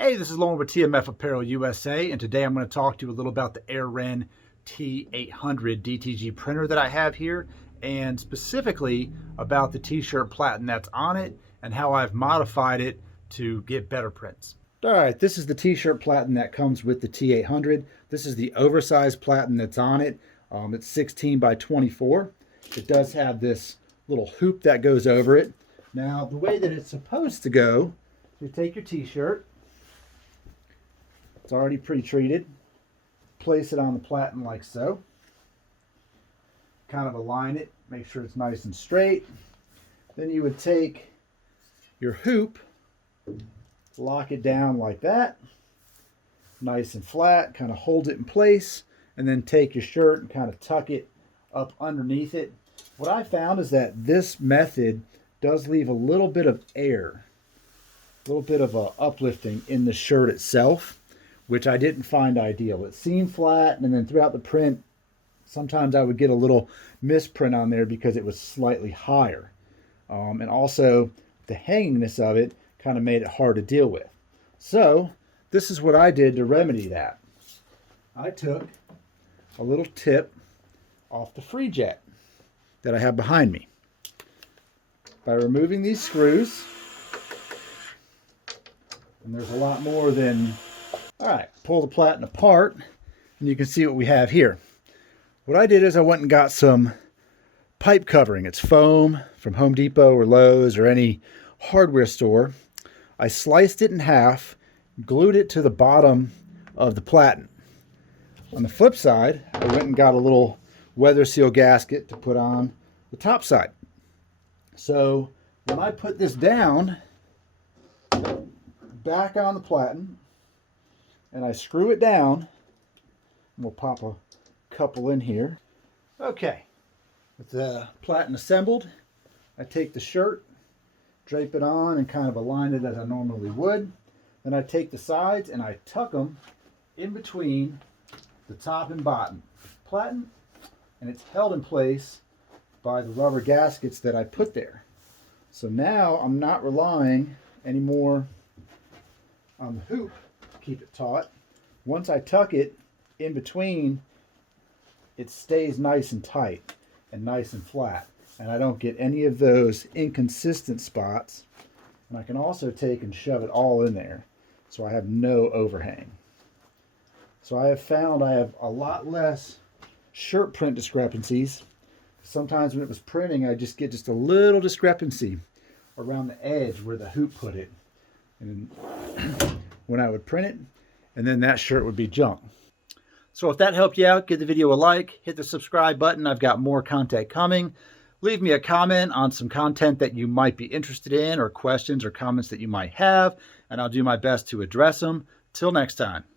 Hey, this is Lauren with TMF Apparel USA, and today I'm going to talk to you a little about the Airwren T800 DTG printer that I have here, and specifically about the t-shirt platen that's on it and how I've modified it to get better prints. All right, this is the t-shirt platen that comes with the T800. This is the oversized platen that's on it. It's 16 by 24. It does have this little hoop that goes over it. Now, the way that it's supposed to go, you take your t-shirt. It's already pre-treated. Place it on the platen like so. Kind of align it, make sure it's nice and straight. Then you would take your hoop, lock it down like that, nice and flat, kind of hold it in place, and then take your shirt and kind of tuck it up underneath it. What I found is that this method does leave a little bit of air, a little bit of a uplifting in the shirt itself, which I didn't find ideal. It seemed flat, and then throughout the print, sometimes I would get a little misprint on there because it was slightly higher. And also, the hangingness of it kind of made it hard to deal with. So, this is what I did to remedy that. I took a little tip off the free jet that I have behind me. By removing these screws, and there's a lot more than... All right, pull the platen apart, and you can see what we have here. What I did is I went and got some pipe covering. It's foam from Home Depot or Lowe's or any hardware store. I sliced it in half, glued it to the bottom of the platen. On the flip side, I went and got a little weather seal gasket to put on the top side. So when I put this down, back on the platen, and I screw it down, and we'll pop a couple in here. Okay, with the platen assembled, I take the shirt, drape it on, and kind of align it as I normally would. Then I take the sides and I tuck them in between the top and bottom platen, and it's held in place by the rubber gaskets that I put there. So now I'm not relying anymore on the hoop to keep it taut. Once I tuck it in between, it stays nice and tight and nice and flat, and I don't get any of those inconsistent spots. And I can also take and shove it all in there so I have no overhang. So I have found I have a lot less shirt print discrepancies. Sometimes when it was printing, I just get just a little discrepancy around the edge where the hoop put it. And when I would print it, and then that shirt would be junk. So if that helped you out, give the video a like, hit the subscribe button. I've got more content coming. Leave me a comment on some content that you might be interested in, or questions or comments that you might have, and I'll do my best to address them. Till next time.